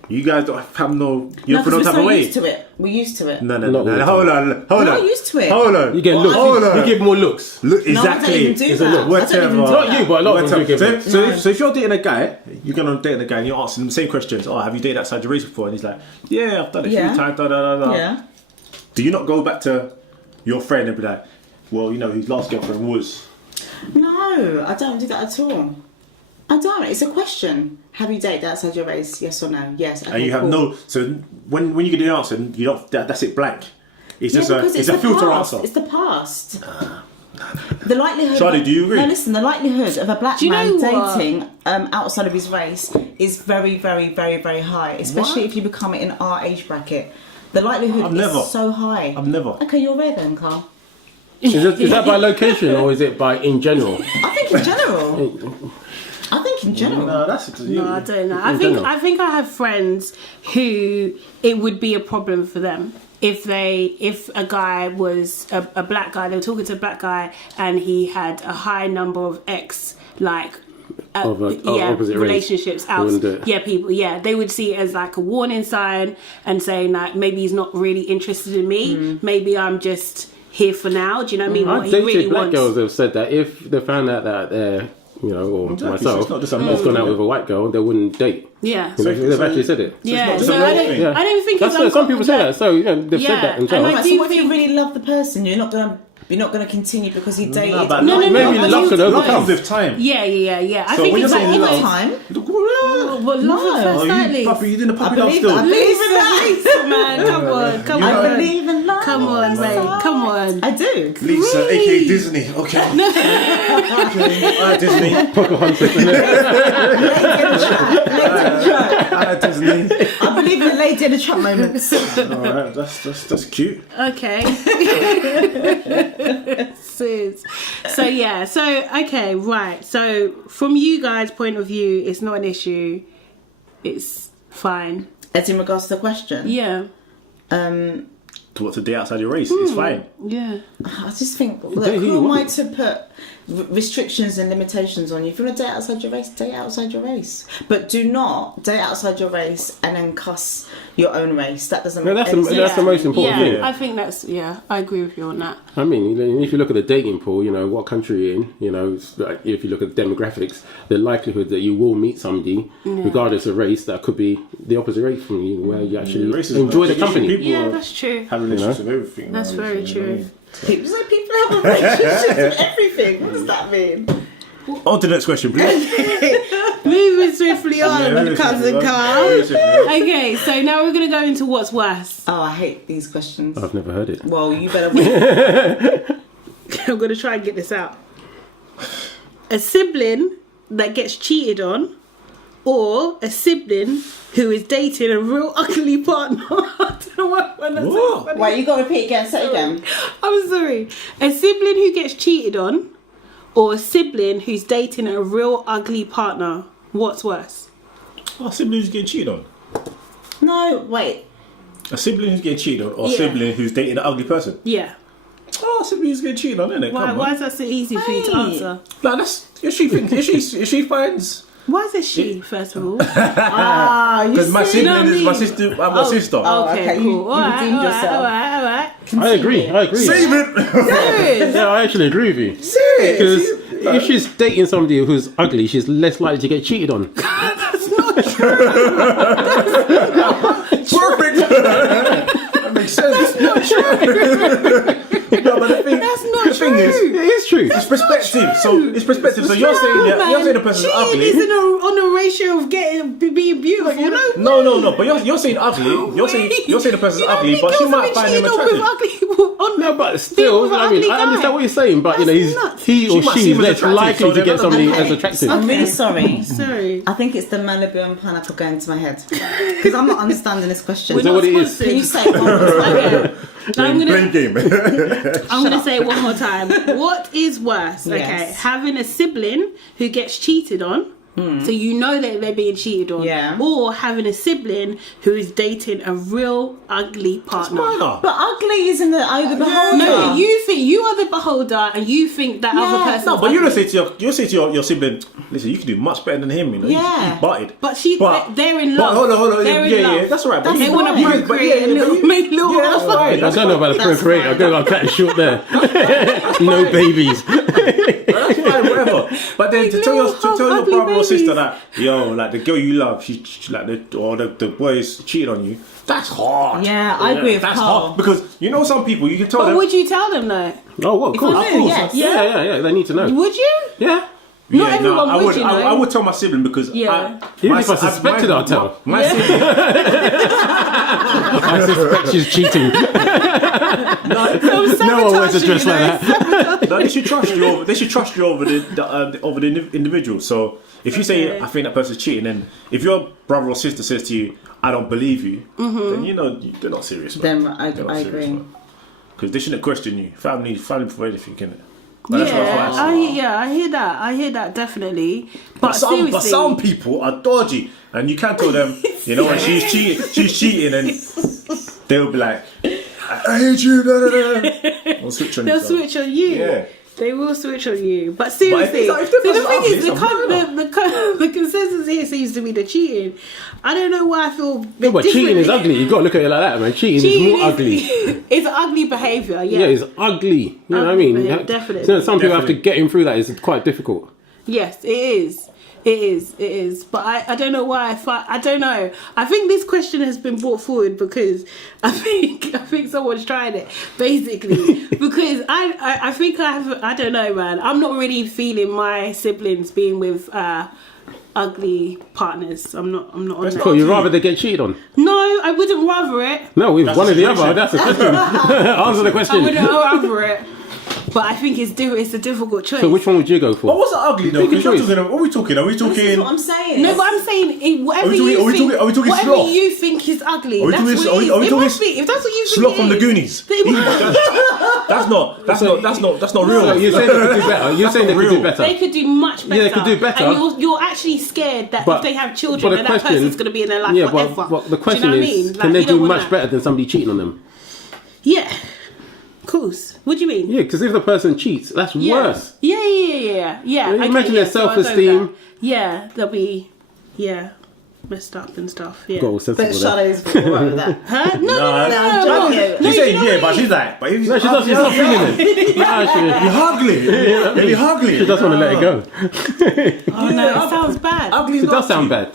you guys don't have no. You No, don't feel no because type we're of so way. used to it. We're used to it. No. Not all the Hold time. on. Hold We're on. not used to it. Hold on. You get Well, looks. hold on. You give more looks. Look, No, I don't exactly. even do It's a that. look. I don't even Whatever. do Not that. you, but a lot of them do give looks. So if you're dating a guy, you're gonna date a guy and you're asking him the same questions. Oh, have you dated outside your race before? And he's like, yeah, I've done it a few Yeah. times. Da, da, da, da. Yeah. Do you not go back to your friend and be like, well, his last girlfriend was? No, I don't do that at all. I don't. It's a question. Have you dated outside your race? Yes or no? Yes. Okay, And you have cool. no. So when you get the answer, you don't. That's it blank. It's Yeah, just a. because It's a the filter past. answer. It's the past. The likelihood. Charlie, do you agree? No, listen. The likelihood of a black Do you man know what? dating outside of his race is very, very, very, very high. Especially if you become in our age bracket. The likelihood I've is never. so high. I've never. Okay, you're rare then, Carl. Is that by location or is it by in general? I think in general. I think in general. No, that's. No, I don't know. general. I think I have friends who it would be a problem for them if a guy was a black guy. They were talking to a black guy and he had a high number of Of opposite race. relationships They wouldn't do out. it. People. They would see it as like a warning sign and saying like maybe he's not really interested in me. Maybe I'm just here for now. Do you know what I mean? What I've he dated really black wants. girls that have said that if they found out that they're, or Exactly, so myself, it's not just a has gone out with a white girl, they wouldn't date. Yeah. You know, they've so- actually said it. Yeah. not just No, a I role don't. thing. Yeah. I don't think That's it's what some people say that. So they've said that and themselves. I Right, do so what if you think- really love the person? You're not gonna continue because he dated. No, but No, love- no, maybe I love do- could overcome. with time. Yeah. I So think when it's you're like saying All the love- time. Well, love at Oh, first you sight, Lise. puppy, you didn't I puppy love believe still. I believe in love. Lisa, man, come on, come I on, believe in love. come on, mate, come on. I do. Lisa, aka Disney. Okay. Disney. Pocahontas. Disney. I believe in Lady in the Trap moments. Alright, that's cute. Okay. So yeah, so okay, right. So from you guys' point of view, it's not an issue. It's fine. As in regards to the question, Yeah. To what, to date outside your race? It's fine. Yeah. I just think, look, Date who you who am I want. to put? restrictions and limitations on you. If you want to date outside your race, date outside your race. But do not date outside your race and then cuss your own race. That doesn't No, make that's any the, sense. that's the most important Yeah, thing. I think that's, I agree with you on that. I mean, if you look at the dating pool, you know, what country you're in, you know, it's like if you look at the demographics, the likelihood that you will meet somebody, regardless of race, that could be the opposite race from you, where you actually Racism, enjoy the actually, company. people Yeah, are- that's true. Have relationships with everything. That's now, very you know true. what I mean? People say people have a relationship with everything. What does that mean? On to the next question, please. Moving swiftly on, Very cousin simple, Carl. very simple. Okay, so now we're going to go into what's worse. Oh, I hate these questions. I've never heard it. Well, you better wait. I'm going to try and get this out. A sibling that gets cheated on, or a sibling who is dating a real ugly partner. I don't know why when I say What? funny. Wait, you got to repeat again. Say it again. I'm sorry. A sibling who gets cheated on, or a sibling who's dating a real ugly partner. What's worse? Oh, siblings getting cheated on. No, wait. A sibling who's getting cheated on, or a Yeah. sibling who's dating an ugly person. Yeah. Oh, siblings who's getting cheated on, isn't it? Why is that so easy for you to Hey. answer? Like, that's if she finds. Why is it she, first of all? Ah, you Because my see? You know sibling is my what I mean? sister. I'm my sister. Okay, okay, cool. you All right, redeemed all right, yourself. all right, all right. I agree. Save it. Serious? Yeah, I actually agree with you. Serious. Because if she's dating somebody who's ugly, she's less likely to get cheated on. That's not true. Perfect. That makes sense. No, but the thing, That's not the thing is, true. It is true. it's perspective. So it's perspective. So you're saying you're saying the person's Cheating ugly. is on a ratio of being beautiful. No. But you're saying ugly. You're saying the person's ugly, but she might find him attractive. No, but still, I mean, I understand what you're saying, but you know, That's nuts. he or She might she seem is as less attractive, likely so to get they're somebody not- as attractive. I'm really sorry. Sorry. I think it's the Malibu and pineapple going to my head because I'm not understanding this question. Is that what it is? Can you say it one more time? Okay. Blame game. I'm gonna say it one more time. What is worse? Okay, Yes. having a sibling who gets cheated on, so you know that they're being cheated on, Yeah. or having a sibling who is dating a real ugly partner. But ugly is in the eye of the beholder. No, you think you are the beholder, and you think that other person. No, but you say to your sibling, listen, you can do much better than him. You know, Yeah. you butted. But they're in love. But hold on, They're in yeah, love. that's all right. But They you- want to but procreate and make little. Yeah, that's fine. I don't know about the That's procreate. fine. I go, I'll cut it short there. No babies. That's fine, whatever. But then to tell your ugly brother or sister babies. that, yo, like the girl you love, she like the boys cheated on you. That's hard. Yeah, I agree with That's Carl. hard because you know some people you can tell But them. would you tell them though? Oh, well, of course. I knew, yes. Yeah. They need to know. Would you? Yeah. Not everyone I would, would. you know. I would tell my sibling because Yeah. Even if I suspected, I'll tell. My sibling. I suspect she's cheating. No one wears a dress like that. No, they should trust you. They should trust you over the individual. So if you say Okay. I think that person's cheating, then if your brother or sister says to you, I don't believe you, then you know they're not serious. Then I agree. Because they shouldn't question you. Family before anything, can it? But that's what I hear that definitely. But some seriously, people are dodgy, and you can't tell them, you know, when she's cheating, and they'll be like, I hate you. Blah, blah, blah. They'll switch on you. they'll switch on you. Yeah. They will switch on you. But seriously, But if the see, the person's thing ugly, is, it's the consensus here seems to be the cheating. I don't know why I feel. No, but cheating is ugly. You've got to look at it like that, man. Cheating is more ugly. It's ugly behaviour. Yeah, it's ugly. You know what I mean? Ugly, definitely. So some people have to Definitely. get him through that. It's quite difficult. Yes, it is. It is. But I don't know why. I don't know. I think this question has been brought forward because I think someone's trying it basically because I think I don't know, man. I'm not really feeling my siblings being with ugly partners. I'm not on that. Cool. You'd rather they get cheated on? No, I wouldn't rather it. No, with That's one or the the other. That's the question. Answer the I question. wouldn't rather it. But I think it's a difficult choice. So which one would you go But for? what's ugly though? Pick a Because you're choice. talking. What are we talking? Are we This is talking? what I'm saying. No, but I'm saying whatever Are we talking- you are we think, talking- are we talking whatever sloth? you think is ugly. Are we That's talking- what are we- it are we is. It talking must be. If that's what you think Slot it from the is, Goonies. then it must- That's not real. So you're saying they could do better. You're saying they could do Real. better. They could do much better. Yeah, they could do better. And you're actually scared that But- if they have but children, the that that question- person's going to be in their life Yeah, forever. but the Do question you know is, what I mean? can they you don't do want much that. better than somebody cheating on them? Yeah. course. What do you mean? Yeah, because if the person cheats, that's worse. Yeah. You imagine their so I go with self-esteem. that. Yeah, they'll be messed up and stuff. Yeah. Got all But sensible there. Sade's right with that. Huh? No. I'm joking. She's you saying know yeah, what but I she's like, but if No, she does. She's not feeling it. Nah, You're ugly. she does want to let it go. Oh no, it sounds bad. Ugly. It does sound bad.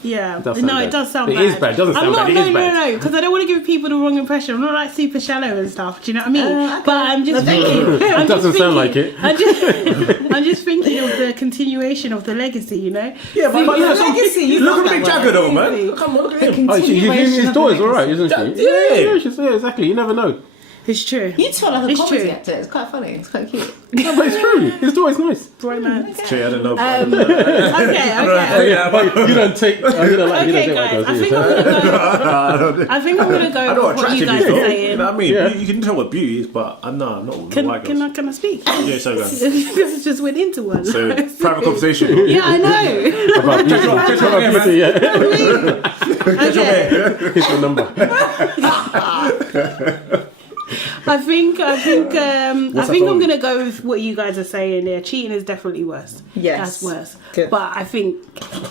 Yeah, does sound no, bad. it does sound It bad. is bad. It doesn't sound bad. It is bad. No, because I don't want to give people the wrong impression. I'm not like super shallow and stuff. Do you know what I mean? Okay. But I'm just thinking. It doesn't sound like it. I'm just thinking of the continuation of the legacy. You know? Yeah, but Your legacy, you look love at Mick that Jagger though, word. man. Come on, look at him. Oh, his daughter's alright, isn't she? Yeah. She's, exactly. You never know. It's true. You two are like a It's comedy true. actor. It's quite funny. It's quite cute. No, but it's true. His daughter's nice. Bromance. Trey, I don't know. Okay. You don't take. You don't like. Okay, you don't guys. take I think I'm gonna go. I know what with what you attractive guys is are though. You saying. know what I mean? Yeah. You can tell what beauty is, but I'm not with the white girls. Can I speak? Yeah, so go. This just went into one. So private conversation. Yeah, I know. About beauty. About beauty, yeah. Okay. Here's the number. I think I'm phone? gonna go with what you guys are saying there. Cheating is definitely worse. Yes. That's worse. Good. But I think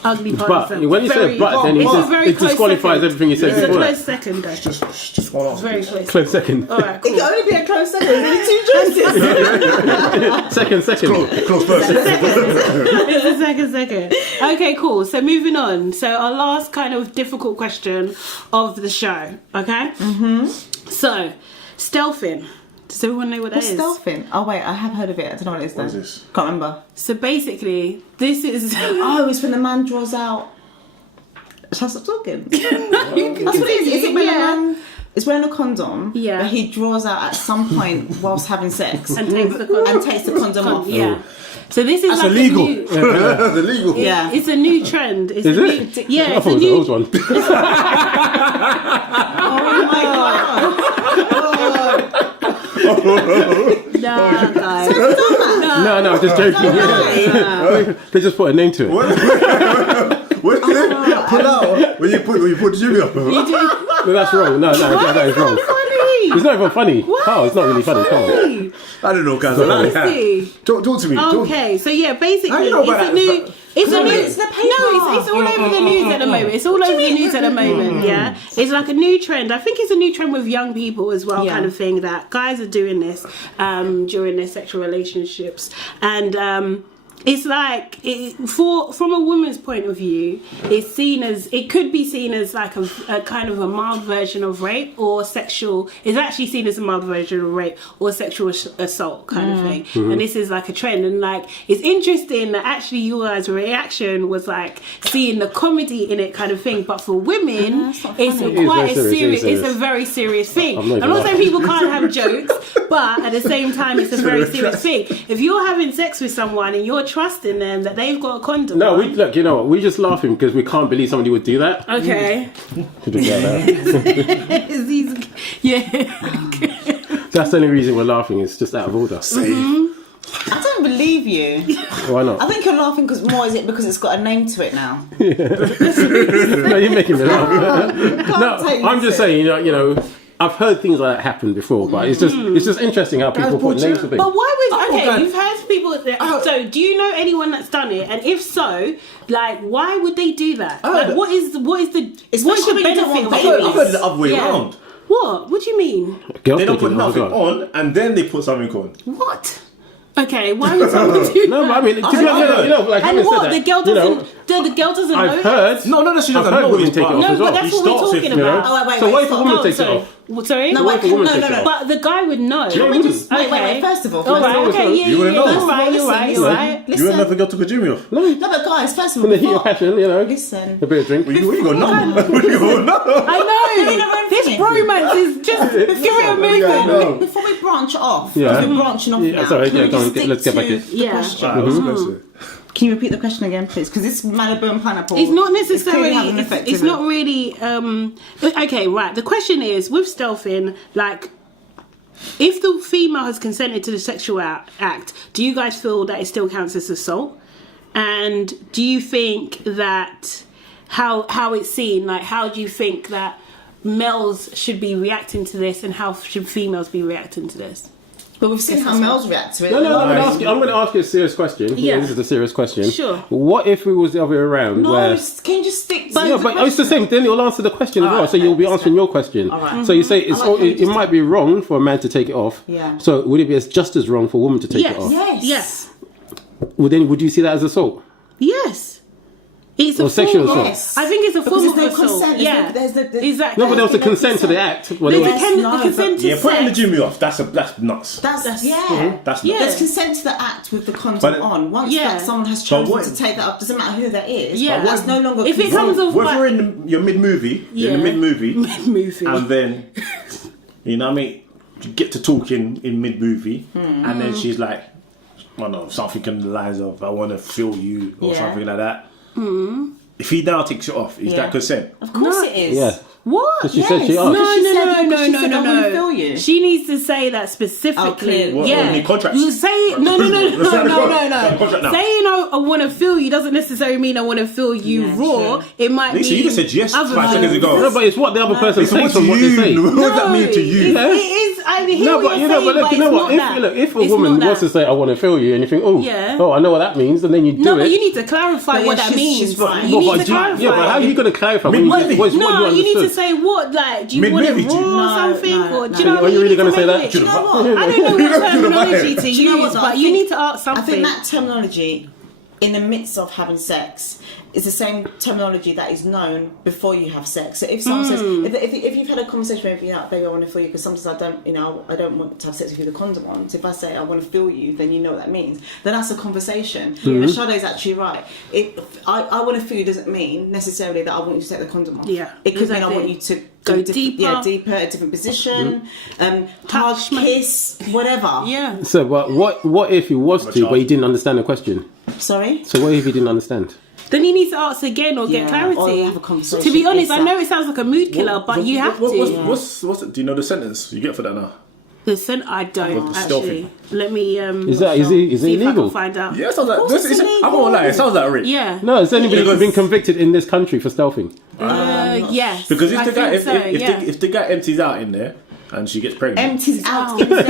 ugly But partners. when you say but, then it's a very it close disqualifies second. everything you said It's a before. close second, though. Just hold on. Very close. Close second. All right, It cool. can only be a close second. There's only two choices. Second. Close first. It's a second. Okay, cool. So moving on. So our last kind of difficult question of the show. Okay. So stealthing. Does everyone know what that What's is? stealthing? Oh wait, I have heard of it. I don't know what it is. What is though. this? Can't remember. So basically, this is. Oh, it's when the man draws out. Shall I stop talking? You can That's what it is. Is it when yeah. a man is wearing a condom? Yeah. But he draws out at some point whilst having sex And takes the condom, and takes the condom off. Yeah. So this is That's like illegal. a new. That's illegal. Yeah. It's a new trend. It's Is a it? New, yeah, I it's thought a it was the new. old one. Oh my god. Nah, guys. No, just joking. Yeah. They just put a name to it. What? Pull out when you put the jimmy up. No, that's wrong. No, that is wrong. It's not even funny. Oh, it's not really funny. Come on. I don't know, guys. Honestly. Talk to me. Okay, so yeah, basically, How you know about it's a that? new. It's a new. It's the paper. No, it's all over the news at the moment. It's all over the news at the moment. Yeah, it's like a new trend. I think it's a new trend with young people as well, Yeah. kind of thing. That guys are doing this during their sexual relationships, and it's like from a woman's point of view, it could be seen as like a kind of a mild version of rape or sexual. It's actually seen as a mild version of rape or sexual assault kind of thing. And this is like a trend, and like it's interesting that actually you guys' reaction was like seeing the comedy in it kind of thing. But for women, it's not it's funny. quite It is very a serious. serious. It's a very serious thing. I'm not I'm not saying even people can't have jokes, but at the same time, it's a very serious thing. If you're having sex with someone and you're trusting them that they've got a condom, No, on, look. You know what? We're just laughing because we can't believe somebody would do that. okay. Should do that. Yeah. That's the only reason we're laughing. It's just out of order. I don't believe you. Why not? I think you're laughing because it's got a name to it now. No, you're making me laugh. No, take I'm this just saying. You know, I've heard things like that happen before, but it's just interesting how people put names to things. But why would God. you've heard people so do you know anyone that's done it, and if so, like why would they do that? Like what is the what's Especially the when you don't benefit want of I've it? heard it the other way Yeah. around. What do you mean? Girls They don't put thinking, oh, nothing God. on and then they put something on. What? Okay, why would someone do that? No, but I mean, to be honest, you know, like And having what? said The that, girl you doesn't. know, The girl doesn't know. I've heard. No, she I've doesn't heard know women this, take it off No, as but well. that's He what we're starts talking with, you know. about. Oh, wait, So what if a stop. woman Oh, takes it sorry. off? Sorry. No, What wait, if a woman no, takes no, it no. off? But the guy would know. Can we just Okay. wait, first of all, All right. Listen, Okay. Yeah. you wouldn't know. You're right. You're right. You're right. You would never go to a jimmy off. No, but guys, first of all, From the heat of passion, you know, listen. a bit of drink. What you go numb? What you go numb? I know. This bromance is just give it a move. Before we branch off, Yeah. we're branching off Yeah, now. sorry, Can yeah, we go on, just stick let's get back to in. the Yeah. question? Right, what's the question? Can you repeat the question again, please? Because this Malibu and pineapple. It's not clearly necessarily. having an It's, effect, it's isn't not it? really. Okay, right. The question is with stealthing, like, if the female has consented to the sexual act, do you guys feel that it still counts as assault? And do you think that how it's seen? Like, how do you think that males should be reacting to this and how should females be reacting to this? But we've seen how males react to it. No, I'm going to ask you a serious question. Yeah. This is a serious question. Sure. What if it was the other way around? No, where... can you just stick to Yeah, but it's the same. Then you'll answer the question as well. Alright, So you'll be okay, answering your question. Alright. So you say it's I like how you it just- might be wrong for a man to take it off. Yeah. So would it be just as wrong for a woman to take Yes. it off? Yes. Yes. Well, then would you see that as assault? Yes. It's Or a sexual form of, assault. I think it's a Because form of there's no assault. consent. Yeah. There's the- exactly. No, but there was a consent to the act. Well, There's there a was- Yes, no, consent to Yeah, putting the sex. Jimmy off. That's nuts. That's yeah. That's nuts. Yeah. There's consent to the act with the condom But it- on. Once Yeah. that someone has But chosen what- to take that up, doesn't matter who that is. Yeah. That's no longer If it consent. comes off Whether like in your mid-movie, Yeah. in the mid-movie, movie. and then, you know what I mean, you get to talking in mid-movie, and then she's like, I don't know, something in the lines of, I want to feel you, or Yeah. something like that. If he now takes it off, is Yeah. that consent? Of course No. it is. Yeah. What? Because she said she Yes. asked. No, Because she no, said- no, because no, she no, said, no, "I wanna no. feel you." She needs to say that specifically. clearly. What, yeah. on the contracts? You say no, no, no, Let's no, have a no, contract. no, Have a no. contract now. Saying I want to feel you doesn't necessarily mean I want to feel you Yeah, raw. true. It might Lisa, mean you just said yes other 5 seconds things. ago. No, but it's what the other person Lisa, says what from do what they say. you? What does that mean to you? It is. I hear No, what but you're you know, saying, but look, you know it's what? not that. If a It's woman not wants to that. say, "I want to feel you," and you think, "Oh, Yeah. oh, I know what that means," and then you do No, it. but you need to clarify But what yeah, that means. she's right. You need to but clarify. yeah, but how are you going to clarify when you Mid-movie. what's what No, you need to understood? say what, like, do you want it Mid-movie, raw do you- or something? No, Or do no. you know what I Are mean? you really need gonna to say that? make Do it- you know what? I don't know You're what gonna do the terminology right. to Do you know use, what, but you need to ask I something. think that terminology, in the midst of having sex, is the same terminology that is known before you have sex. So if someone says, if you've had a conversation with, baby, I want to feel you, because sometimes I don't want to have sex with you with a condom on. So if I say I want to feel you, then you know what that means. Then that's a conversation. And Sade's actually right. I want to feel you doesn't mean necessarily that I want you to take the condom off. Yeah, It could mean I exactly. want you to Go do deeper. Yeah, deeper, a different position, hug, Touch, kiss, whatever. Yeah. So, but what if he was to, but he didn't understand the question? Sorry? So, what if he didn't understand? Then you need to ask again or get Yeah, clarity. or have a conversation. To be honest, I Exactly. know it sounds like a mood killer, but you have to. What's do you know the sentence you get for that now? Listen, I don't What's actually. Let me Is it see if I illegal? can find out. Yeah, it sounds like course it's I won't lie, it sounds like rape. Yeah. No, has anybody Because- been convicted in this country for stealthing? Yes. Because if I the guy think so, yeah. if the guy empties out in there and she gets pregnant, Empties out Wow. in there.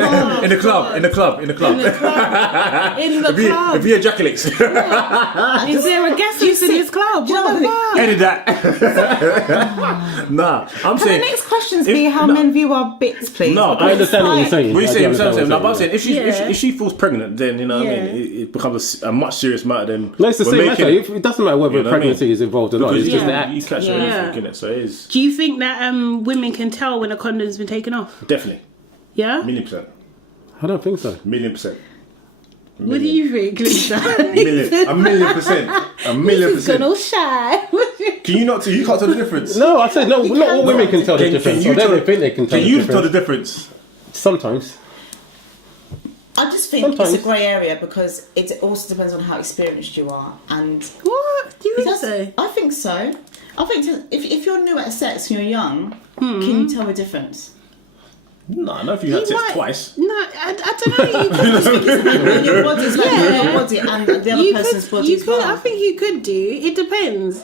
yeah, in the club. In the club. If he ejaculates, Is there a guest list in this club? you know What the what? fuck? edit that. Nah, I'm Can the saying. next questions be how no. men view our bits, please? No, I understand what you're saying. What you I do saying? understand what No, you're but I'm saying if she Yeah. if she falls pregnant, then you know what I Yeah. mean. It becomes a much serious matter than. No, it's the we're same making matter. it. It doesn't matter whether You know what I pregnancy mean? is involved or not. Because It's just the you act. catch Yeah. everything in it, so it is Do you think that women can tell when a condom's been taken off? definitely Yeah? $1,000,000%. I don't think so. $1,000,000%. What do you think, Lisa? $1,000,000%. $1,000,000%. all shy. Can you not? You can't tell the difference. No, I said no. Not all women can tell the Can difference. you Or they tell- don't think they can tell Can the you tell the difference. difference? Sometimes. I just think Sometimes. it's a grey area because it also depends on how experienced you are, and What? Do you think that's, so? I think so. I think if you're new at sex and you're young, can you tell the difference? No, I know if you had You sex might- twice. No, I don't know. You could, When your body's like your body and the other you person's could, body you as could, well. I think you could do. It depends.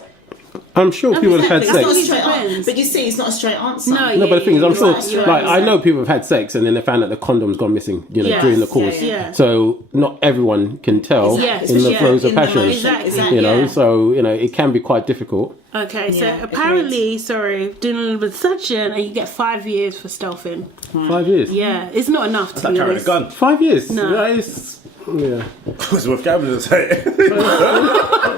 I'm sure people have had It's not a sex. straight answer. Depends. But you see, it's not a straight answer. No, No, but the thing is, I'm you're sure, right, you're like, right. I know people have had sex and then they found out the condom's gone missing, Yes, during the course. yeah. So not everyone can tell Yes, in the yeah, throes of in the passion. motion, Exactly. yeah. So, it can be quite difficult. Okay, so Yeah, apparently, doing a little bit of suction, and you get 5 years for stealthing. 5 years. Yeah, it's not enough to Like be carrying a honest. gun. 5 years? No. That is, yeah. It's worth gambling to say.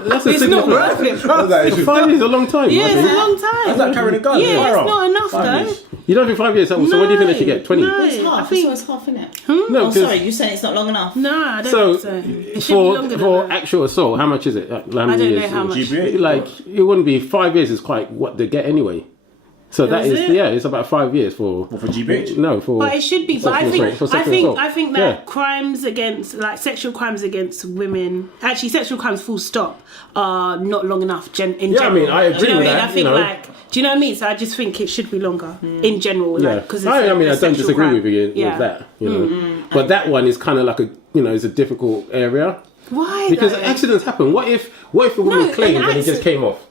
That's a It's not significant- worth it, bro. 5 years is a long time. Yeah, I it's think. a long time. That's like carrying a gun. Yeah, it's Firearm. not enough 5 though. years. You don't think 5 years? So what do you think they should get? 20? No, It's half. I It's think always half, isn't it? No, Oh, 'cause- sorry, you're saying it's not long enough. no, I don't So, think so. It should be longer than for that. actual assault, how much is it? How many I don't years? know how much. GBA. Like, it wouldn't be 5 years is quite what they get anyway. So that Is is, it? it's about 5 years for GBH. No, for But it should be. But I sexual think, assault, for I sexual think, assault. I think that Yeah. crimes against, like sexual crimes against women, actually sexual crimes full stop, are not long enough. In Yeah, I general. mean, I Do you agree know what with I mean? that, I think you know. like, do you know what I mean? So I just think it should be longer in general. Yeah, Like, because I don't disagree with you Yeah. with that. But that one is kind of like it's a difficult area Why? because though? accidents happen. What if the woman No, claims an and it just accident- came off?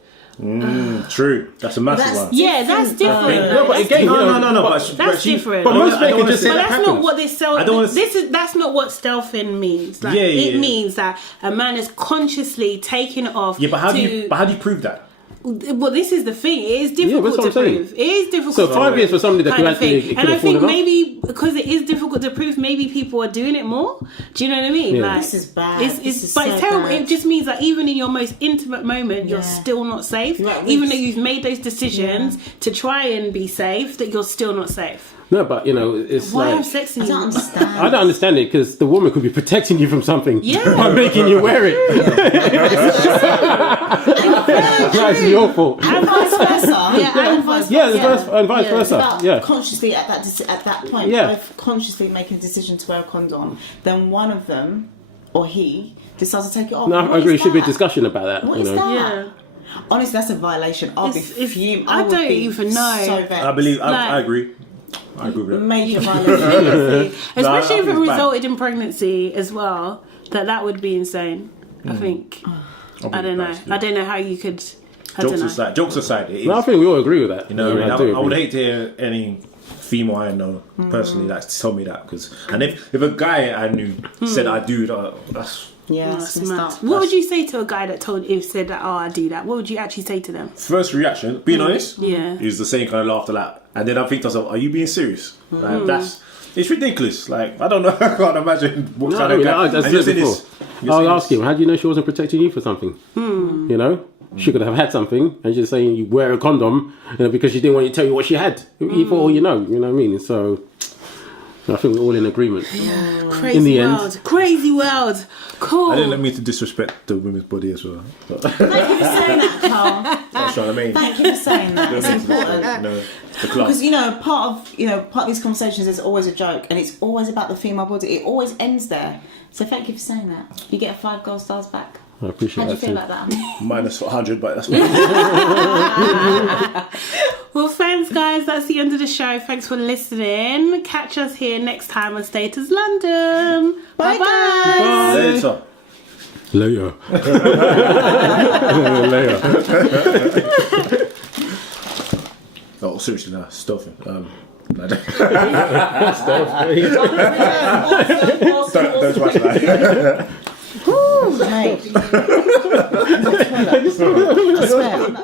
True. That's a massive one. Yeah, that's different. No, but again, No. That's different. But most men can wanna just say say But that that's not happens. what this I don't wanna that's not what stealthing means. Like, Yeah. it means that a man is consciously taking it off. Yeah, but how do you prove that? Well, this is the thing. It is difficult that's what to I'm saying. prove. It is difficult. So to 5 prove years for somebody that kind could of thing. actually it And could I have think fallen off. maybe because it is difficult to prove, maybe people are doing it more. Do you know what I mean? Yeah. Like, This is bad. It's This is but so it's terrible. bad. It just means that even in your most intimate moment, you're Yeah. still not safe. Right, Even we- though you've made those decisions to try and be safe, that you're still not safe. No, but it's Why like have sex in I you? don't understand. I don't understand it because the woman could be protecting you from something Yeah. by making you wear it. That's your fault. And vice versa. Yeah, and vice Yeah, versa. and vice Yeah. versa. About Yeah. consciously at that point, Yeah. both consciously making a decision to wear a condom, then one of them or he decides to take it off. No, What I agree. is There should be a that? discussion about that. What you is know. that? Yeah. Honestly, that's a violation. I'll be It's- fuming. I would don't be even know. So vexed. I believe. Like- I agree. I agree with that. Major violation. Especially I if it think it's bad. resulted in pregnancy as well. That would be insane. I think. I don't know. I don't know how you could. I don't know. Jokes aside, it is. No, I think we all agree with that. You know, I do I would agree. hate to hear any female I know personally that tell me that and if a guy I knew said I do that, that's Yeah, That's it's messed mad. up. What would you say to a guy that said that? Oh, I do that. What would you actually say to them? first reaction. Being honest, Yeah. is the same kind of laughter like, and then I think to myself, are you being serious? Like, it's ridiculous. Like I don't know, I can't imagine what No, kind I of mean, guy. I just and you're said saying before. you're I'll saying ask him, how do you know she wasn't protecting you for something? You know? She could have had something and she's saying you wear a condom, because she didn't want you to tell you what she had. For all you know what I mean? So I think we're all in agreement. Crazy In the world. end. Crazy world. Cool. I didn't mean to disrespect the women's body as well. But Thank you for saying that, Carl. that's what I mean. Thank you for saying that. It's important. The class. Because part of these conversations is always a joke, and it's always about the female body. It always ends there. So thank you for saying that. You get 5 gold stars back. I appreciate How do you that. feel too. about that? Minus 100, but that's what Well, thanks, guys. That's the end of the show. Thanks for listening. Catch us here next time on Status London. Bye bye. later. Later. Later. Oh, seriously, no, stuffing. No, don't watch that. Mate. I swear.